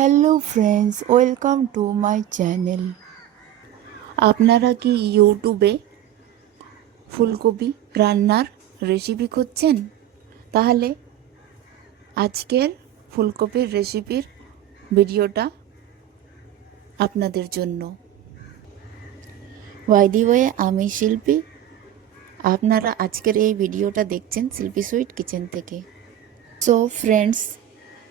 Hello friends, welcome to my channel. আপনারা কি ইউটিউবে ফুলকপি রান্নার রেসিপি খুঁজছেন? তাহলে আজকের ফুলকপির রেসিপির ভিডিওটা আপনাদের জন্য। বাই দি ওয়ে, আমি শিল্পী। আপনারা আজকের এই ভিডিওটা দেখছেন শিল্পী সুইট কিচেন থেকে। সো ফ্রেন্ডস,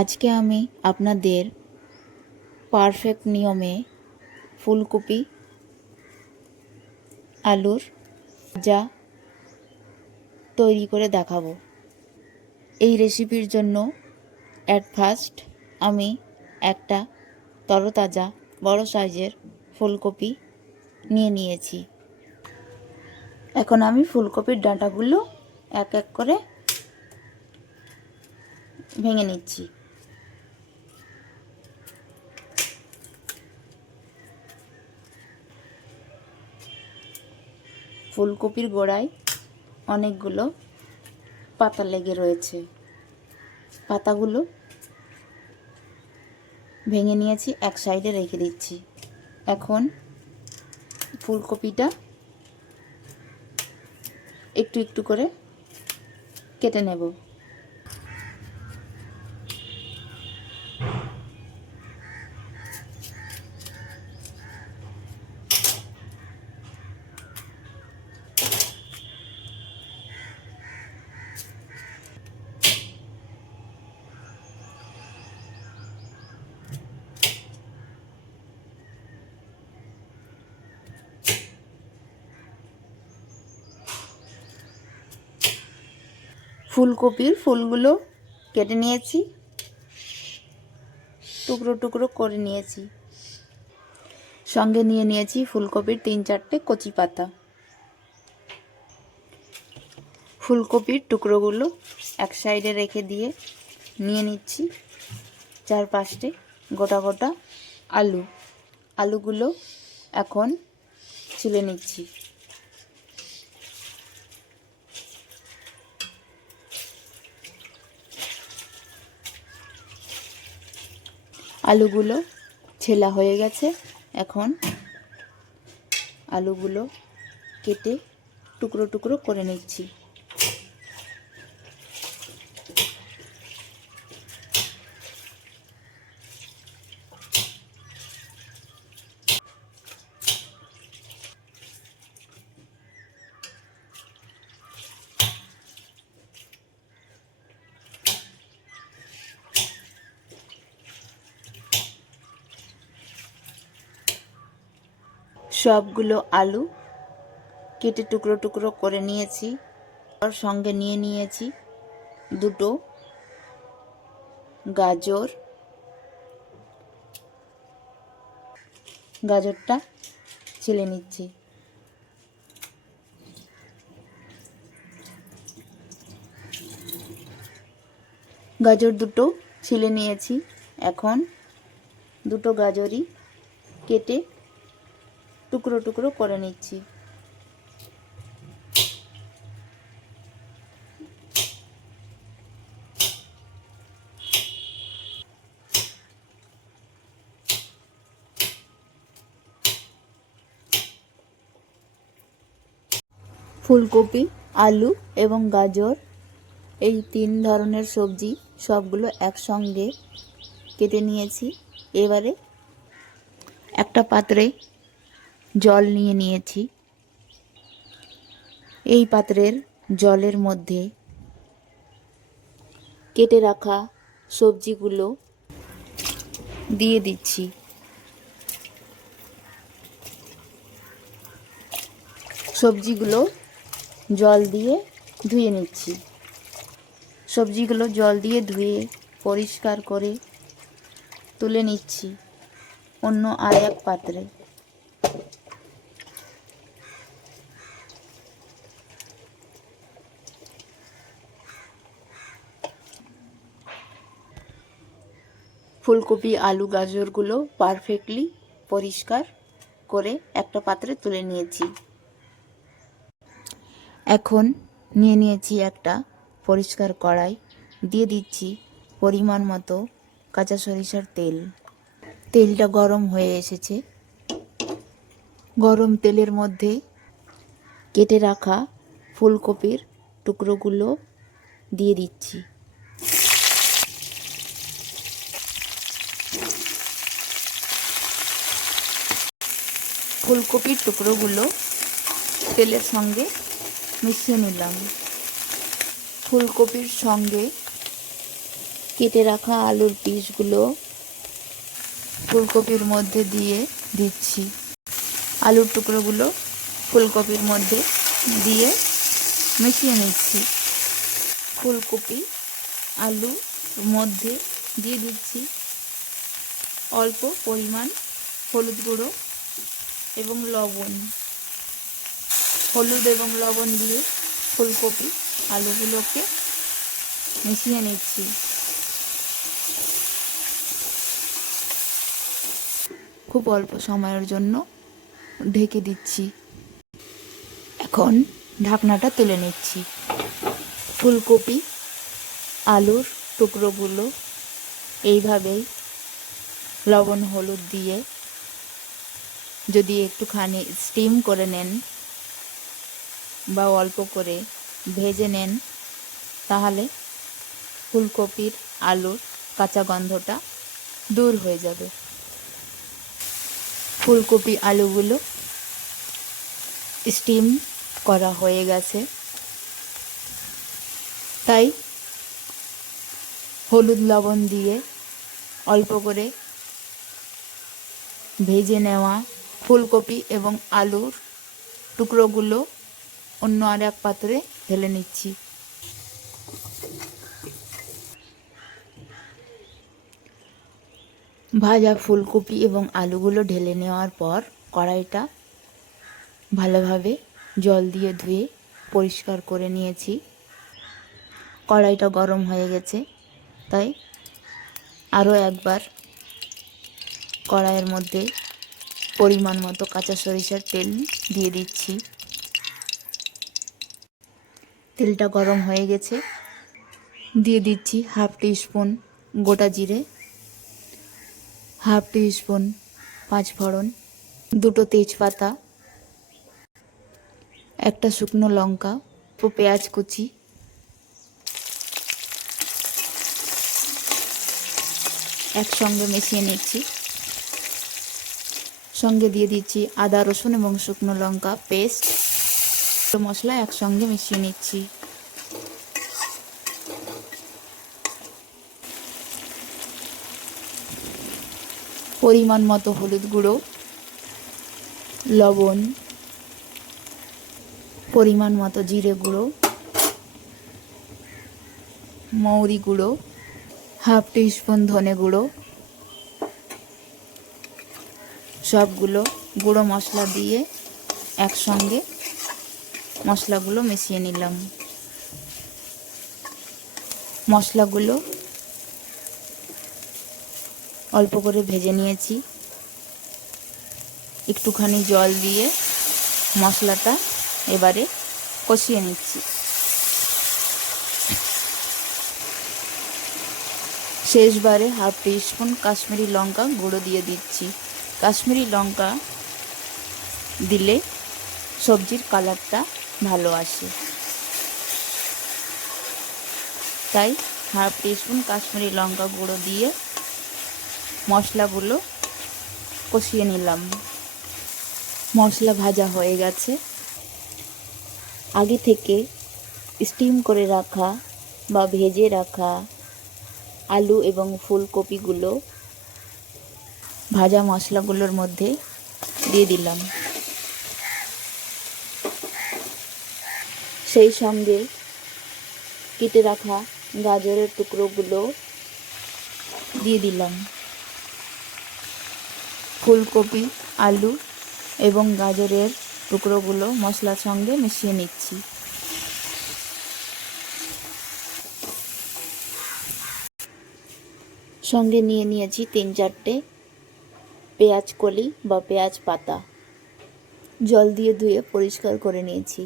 আজকে আমি আপনাদের পারফেক্ট নিয়মে ফুলকপি আলুর যা তৈরি করে দেখাবো। এই রেসিপির জন্য অ্যাট ফার্স্ট আমি একটা তরতাজা বড় সাইজের ফুলকপি নিয়েছি। এখন আমি ফুলকপির ডাঁটাগুলো এক এক করে ভেঙে নিচ্ছি। ফুলকপির গোড়ায় অনেকগুলো পাতা লেগে রয়েছে। পাতাগুলো ভেঙে নিয়েছি, এক সাইডে রেখে দিচ্ছি। এখন ফুলকপিটা একটু একটু করে কেটে নেব। ফুলকপির ফুলগুলো কেটে নিয়েছি, টুকরো টুকরো করে নিয়েছি। সঙ্গে নিয়েছি ফুলকপির 3-4টে কচি পাতা। ফুলকপির টুকরোগুলো এক সাইডে রেখে দিয়ে নিচ্ছি 4-5টে গোটা গোটা আলুগুলো এখন ছুলে নিচ্ছি। আলুগুলো ছেলা হয়ে গেছে। এখন আলুগুলো কেটে টুকরো টুকরো করে নিচ্ছি। সবগুলো আলু কেটে টুকরো টুকরো করে নিয়েছি। আর সঙ্গে নিয়েছি 2টো গাজর। গাজরটা ছিলে নিচ্ছি। গাজর দুটো ছিলে নিয়েছি। এখন 2টো গাজরই কেটে টুকরো টুকরো করে নিচ্ছি। ফুলকপি, আলু এবং গাজর এই 3 ধরনের সবজি সবগুলো একসঙ্গে কেটে নিয়েছি। এবারে একটা পাত্রে জল নিয়েছি। এই পাত্রের জলের মধ্যে কেটে রাখা সবজিগুলো দিয়ে দিচ্ছি। সবজিগুলো জল দিয়ে ধুয়ে নিচ্ছি। সবজিগুলো জল দিয়ে ধুয়ে পরিষ্কার করে তুলে নিচ্ছি অন্য আর এক পাত্রে। ফুলকপি, আলু, গাজরগুলো পারফেক্টলি পরিষ্কার করে একটা পাত্রে তুলে নিয়েছি। এখন নিয়েছি একটা পরিষ্কার কড়াই, দিয়ে দিচ্ছি পরিমাণ মতো কাঁচা সরিষার তেল। তেলটা গরম হয়ে এসেছে। গরম তেলের মধ্যে কেটে রাখা ফুলকপির টুকরোগুলো দিয়ে দিচ্ছি। ফুলকপির টুকরোগুলো তেলের সঙ্গে মিশিয়ে নিলাম। ফুলকপির সঙ্গে কেটে রাখা আলুর পিসগুলো ফুলকপির মধ্যে দিয়ে দিচ্ছি। আলুর টুকরোগুলো ফুলকপির মধ্যে দিয়ে মিশিয়ে নিচ্ছি। ফুলকপি আলুর মধ্যে দিয়ে দিচ্ছি অল্প পরিমাণ হলুদ গুঁড়ো এবং লবণ। হলুদ এবং লবণ দিয়ে ফুলকপি আলুগুলোকে মিশিয়ে নিচ্ছি। খুব অল্প সময়ের জন্য ঢেকে দিচ্ছি। এখন ঢাকনাটা তুলে নিচ্ছি। ফুলকপি আলুর টুকরোগুলো এইভাবেই লবণ হলুদ দিয়ে যদি একটুখানি স্টিম করে নেন বা অল্প করে ভেজে নেন, তাহলে ফুলকপির আলুর কাঁচা গন্ধটা দূর হয়ে যাবে। ফুলকপি আলুগুলো স্টিম করা হয়ে গেছে, তাই হলুদ লবণ দিয়ে অল্প করে ভেজে নেওয়া ফুলকপি এবং আলুর টুকরোগুলো অন্য আর এক পাত্রে ঢেলে নিচ্ছি। ভাজা ফুলকপি এবং আলুগুলো ঢেলে নেওয়ার পর কড়াইটা ভালোভাবে জল দিয়ে ধুয়ে পরিষ্কার করে নিয়েছি। কড়াইটা গরম হয়ে গেছে, তাই আরও একবার কড়াইয়ের মধ্যে পরিমাণ মতো কাঁচা সরিষার তেল দিয়ে দিচ্ছি। তেলটা গরম হয়ে গেছে, দিয়ে দিচ্ছি হাফ টিস্পুন গোটা জিরে, হাফ টিস্পুন পাঁচফোড়ন, দুটো তেজপাতা, একটা শুকনো লঙ্কা ও পেঁয়াজ কুচি, একসঙ্গে মিশিয়ে নিচ্ছি। সঙ্গে দিয়ে দিচ্ছি আদা রসুন এবং শুকনো লঙ্কা পেস্ট, মশলা একসঙ্গে মিশিয়ে নিচ্ছি। পরিমাণ মতো হলুদ গুঁড়ো, লবণ, পরিমাণ মতো জিরে গুঁড়ো, মৌরি গুঁড়ো, হাফ টিস্পুন ধনে গুঁড়ো, সবগুলো গুঁড়ো মশলা দিয়ে একসঙ্গে মশলাগুলো মিশিয়ে নিলাম। মশলাগুলো অল্প করে ভেজে নিয়েছি। একটুখানি জল দিয়ে মশলাটা এবারে কষিয়ে নিচ্ছি। শেষবারে হাফ টিস্পুন কাশ্মীরি লঙ্কা গুঁড়ো দিয়ে দিচ্ছি। কাশ্মীরি লঙ্কা দিলে সবজির কালারটা ভালো আসে, তাই হাফ টিস্পুন কাশ্মীরি লঙ্কা গুঁড়ো দিয়ে মশলাগুলো কষিয়ে নিলাম। মশলা ভাজা হয়ে গেছে। আগে থেকে স্টিম করে রাখা বা ভেজে রাখা আলু এবং ফুলকপিগুলো ভাজা মশলাগুলোর মধ্যে দিয়ে দিলাম। সেই সঙ্গে কেটে রাখা গাজরের টুকরোগুলো দিয়ে দিলাম। ফুলকপি আলু এবং গাজরের টুকরোগুলো মশলার সঙ্গে মিশিয়ে নিচ্ছি। সঙ্গে নিয়ে নিয়েছি 3-4টে পেঁয়াজ কলি বা পেঁয়াজ পাতা, জল দিয়ে ধুয়ে পরিষ্কার করে নিয়েছি।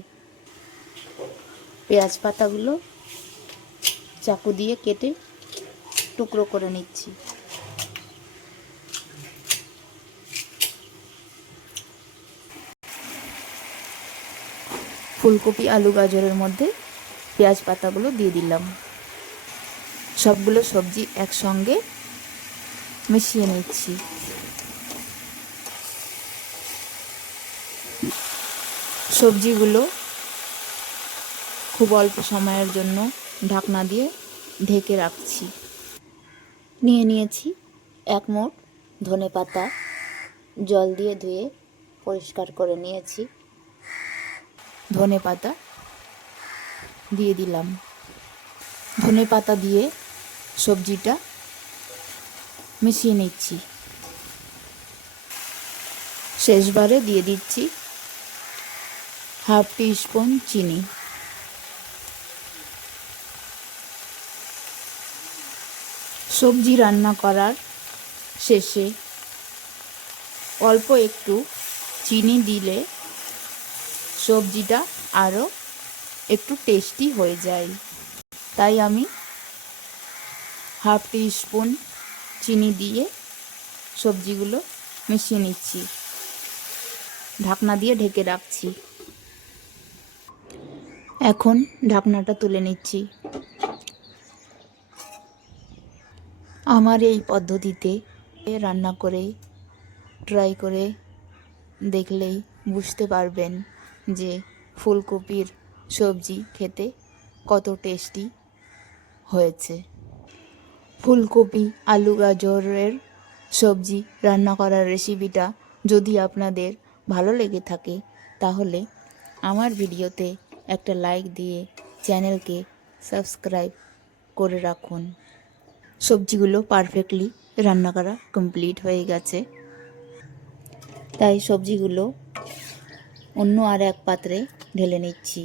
পেঁয়াজ পাতাগুলো চাকু দিয়ে কেটে টুকরো করে নিচ্ছি। ফুলকপি আলু গাজরের মধ্যে পেঁয়াজ পাতাগুলো দিয়ে দিলাম। সবগুলো সবজি একসঙ্গে মিশিয়ে নিচ্ছি। সবজিগুলো খুব অল্প সময়ের জন্য ঢাকনা দিয়ে ঢেকে রাখছি। নিয়ে নিয়েছি 1 মুঠ ধনেপাতা, জল দিয়ে ধুয়ে পরিষ্কার করে নিয়েছি। ধনেপাতা দিয়ে দিলাম। ধনেপাতা দিয়ে সবজিটা মিশিয়ে নিচ্ছি। শেষবারে দিয়ে দিচ্ছি 1/2 টিস্পুন চিনি। সবজি রান্না করার শেষে অল্প একটু চিনি দিলে সবজিটা আরও একটু টেস্টি হয়ে যায়। তাই আমি 1/2 টিস্পুন চিনি দিয়ে সবজিগুলো মিশিয়ে নিচ্ছি। ঢাকনা দিয়ে ঢেকে রাখছি। এখন ঢাকনাটা তুলে নিচ্ছি। আমার এই পদ্ধতিতে রান্না করে ট্রাই করে দেখলেই বুঝতে পারবেন যে ফুলকপির সবজি খেতে কত টেস্টি হয়েছে। ফুলকপি আলু গাজরের সবজি রান্না করার রেসিপিটা যদি আপনাদের ভালো লেগে থাকে তাহলে আমার ভিডিওতে একটা লাইক দিয়ে চ্যানেলকে সাবস্ক্রাইব করে রাখুন। সবজিগুলো পারফেক্টলি রান্না করা কমপ্লিট হয়ে গেছে, তাই সবজিগুলো অন্য আর এক পাত্রে ঢেলে নিচ্ছি।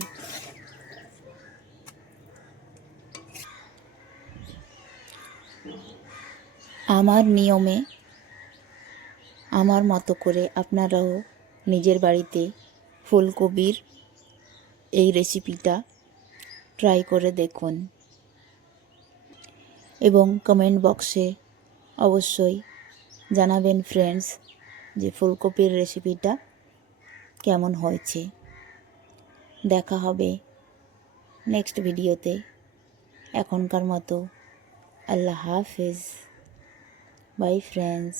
আমার নিয়মে আমার মতো করে আপনারাও নিজের বাড়িতে ফুলকপির এই রেসিপিটা ট্রাই করে দেখুন এবং কমেন্ট বক্সে অবশ্যই জানাবেন ফ্রেন্ডস যে ফুলকপির রেসিপিটা কেমন হয়েছে। দেখা হবে নেক্সট ভিডিওতে। এখনকার মতো আল্লাহ হাফেজ। By friends.